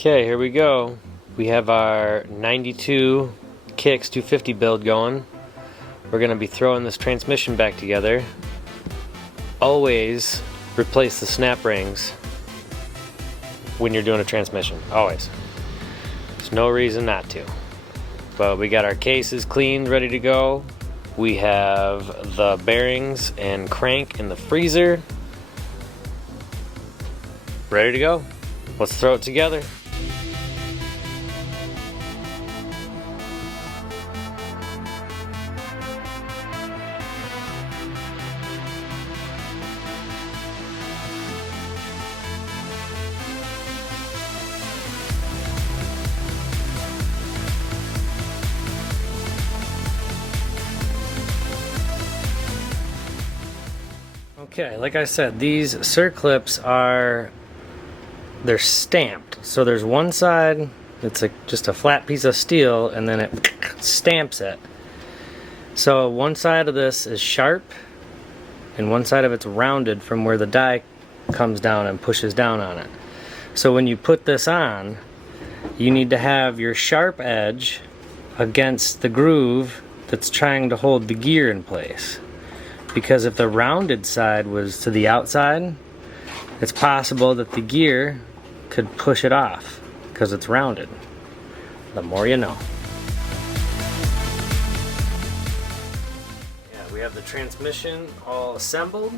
Okay, here we go. We have our 92 Kx250 build going. We're going to be throwing this transmission back together. Always replace the snap rings when you're doing a transmission. Always. There's no reason not to. But we got our cases cleaned, ready to go. We have the bearings and crank in the freezer. Ready to go. Let's throw it together. Okay, like I said, these circlips they're stamped. So there's one side, it's just a flat piece of steel, and then it stamps it. So one side of this is sharp, and one side of it's rounded from where the die comes down and pushes down on it. So when you put this on, you need to have your sharp edge against the groove that's trying to hold the gear in place. Because if the rounded side was to the outside, it's possible that the gear could push it off because it's rounded. The more you know. Yeah, we have the transmission all assembled.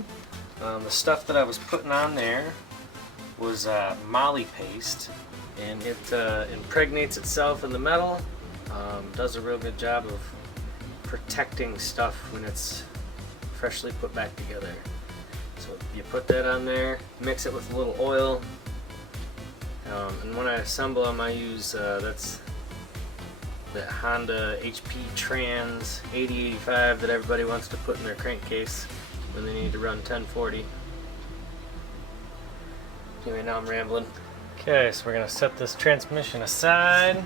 The stuff that I was putting on there was moly paste, and it impregnates itself in the metal. Does a real good job of protecting stuff when it's freshly put back together. So you put that on there, mix it with a little oil, and when I assemble them I use that's the Honda HP Trans 8085 that everybody wants to put in their crankcase when they need to run 1040. Anyway, now I'm rambling. Okay, so we're going to set this transmission aside.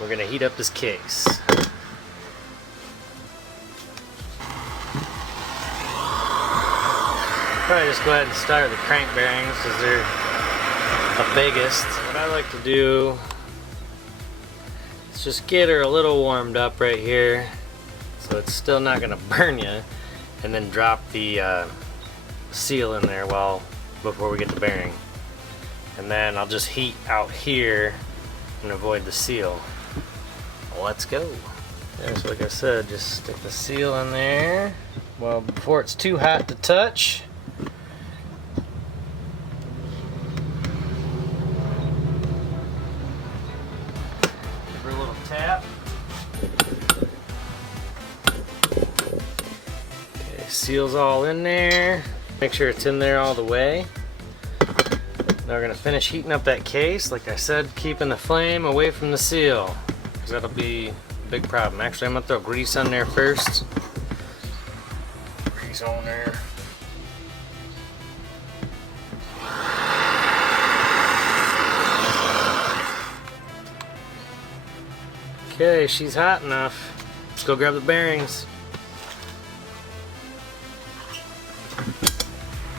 We're going to heat up this case. Probably just go ahead and start with the crank bearings because they're the biggest. What I like to do is just get her a little warmed up right here so it's still not going to burn you, and then drop the seal in there before we get the bearing. And then I'll just heat out here and avoid the seal. Let's go. Yeah, so like I said, just stick the seal in there before it's too hot to touch. Tap. Okay, seal's all in there. Make sure it's in there all the way. Now we're gonna finish heating up that case. Like I said, keeping the flame away from the seal, because that'll be a big problem. Actually, I'm gonna throw grease on there first. Grease on there. Okay, she's hot enough. Let's go grab the bearings.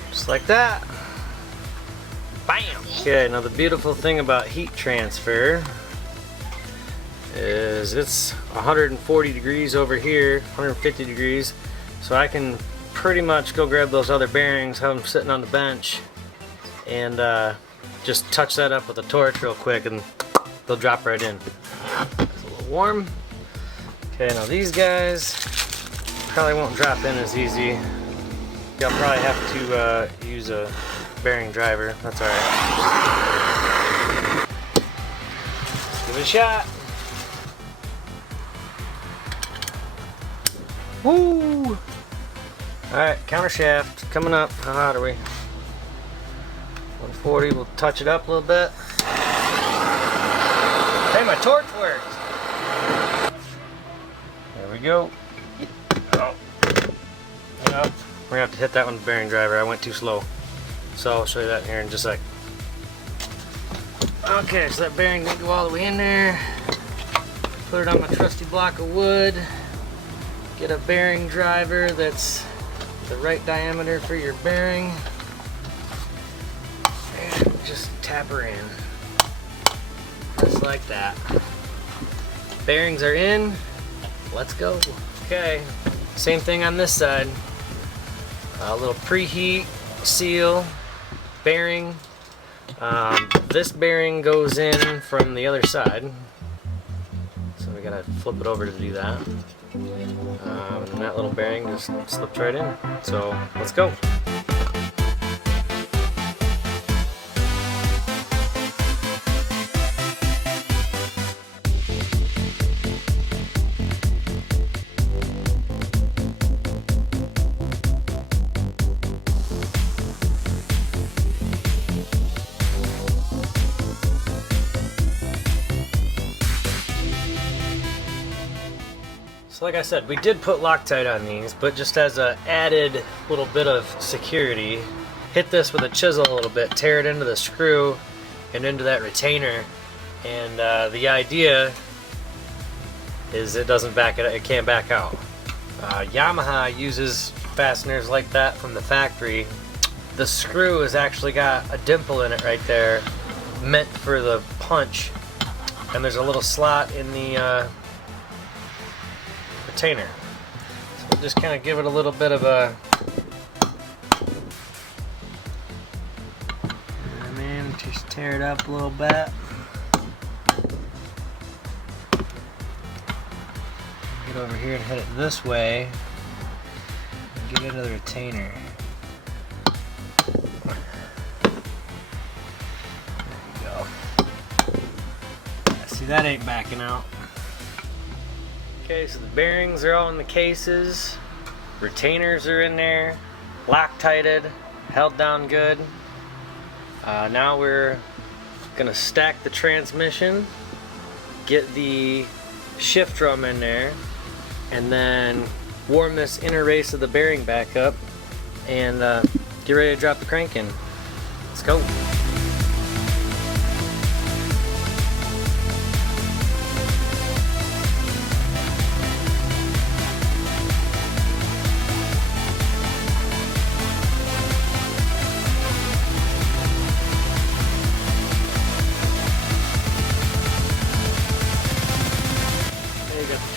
Just like that. Bam! Okay, now the beautiful thing about heat transfer is it's 140 degrees over here, 150 degrees, so I can pretty much go grab those other bearings, have them sitting on the bench, and just touch that up with a torch real quick and they'll drop right in. Warm. Okay, now these guys probably won't drop in as easy. You'll probably have to use a bearing driver. That's alright. Give it a shot. Woo! Alright, countershaft coming up. How hot are we? 140. We'll touch it up a little bit. Hey, my torch works! There we go. Oh. Yep. We're gonna have to hit that one with the bearing driver. I went too slow. So I'll show you that here in just a sec. Okay, so that bearing didn't go all the way in there. Put it on my trusty block of wood. Get a bearing driver that's the right diameter for your bearing. And just just tap her in. Just like that. Bearings are in. Let's go. Okay, same thing on this side. A little preheat, seal, bearing. This bearing goes in from the other side. So we gotta flip it over to do that. And that little bearing just slipped right in. So let's go. So like I said, we did put Loctite on these, but just as a added little bit of security, hit this with a chisel a little bit, tear it into the screw and into that retainer, and the idea is it doesn't back it can't back out. Yamaha uses fasteners like that from the factory. The screw has actually got a dimple in it right there, meant for the punch, and there's a little slot in the retainer. So we'll just kind of give it a little bit of a just tear it up a little bit. Get over here and hit it this way and get into the retainer. There you go. See, that ain't backing out. Okay, so the bearings are all in the cases, retainers are in there, Loctited, held down good. Now we're gonna stack the transmission, get the shift drum in there, and then warm this inner race of the bearing back up, and get ready to drop the crank in. Let's go.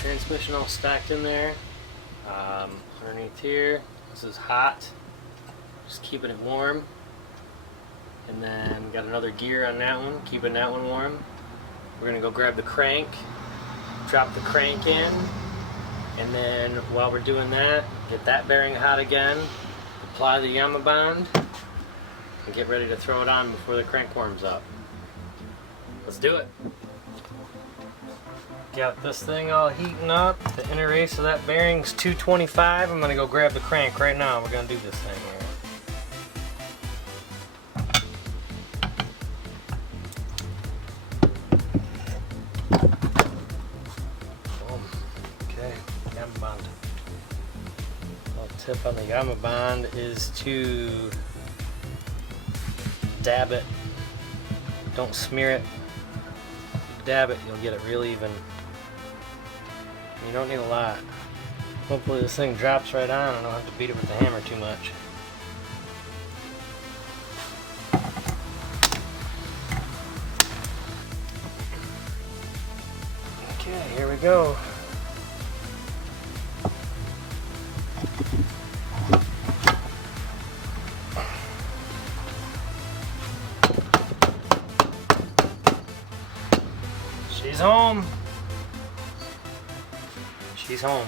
Transmission all stacked in there. Underneath here, this is hot, just keeping it warm. And then got another gear on that one, keeping that one warm. We're gonna go grab the crank, drop the crank in, and then while we're doing that, get that bearing hot again, apply the Yama bond, and get ready to throw it on before the crank warms up. Let's do it. Got this thing all heating up. The inner race of that bearing's 225. I'm gonna go grab the crank right now. We're gonna do this thing here. Boom. Okay, Yama bond. Little tip on the Yama bond is to dab it. Don't smear it. Dab it, you'll get it real even. You don't need a lot. Hopefully this thing drops right on and I don't have to beat it with the hammer too much. Okay, here we go. She's home. She's home.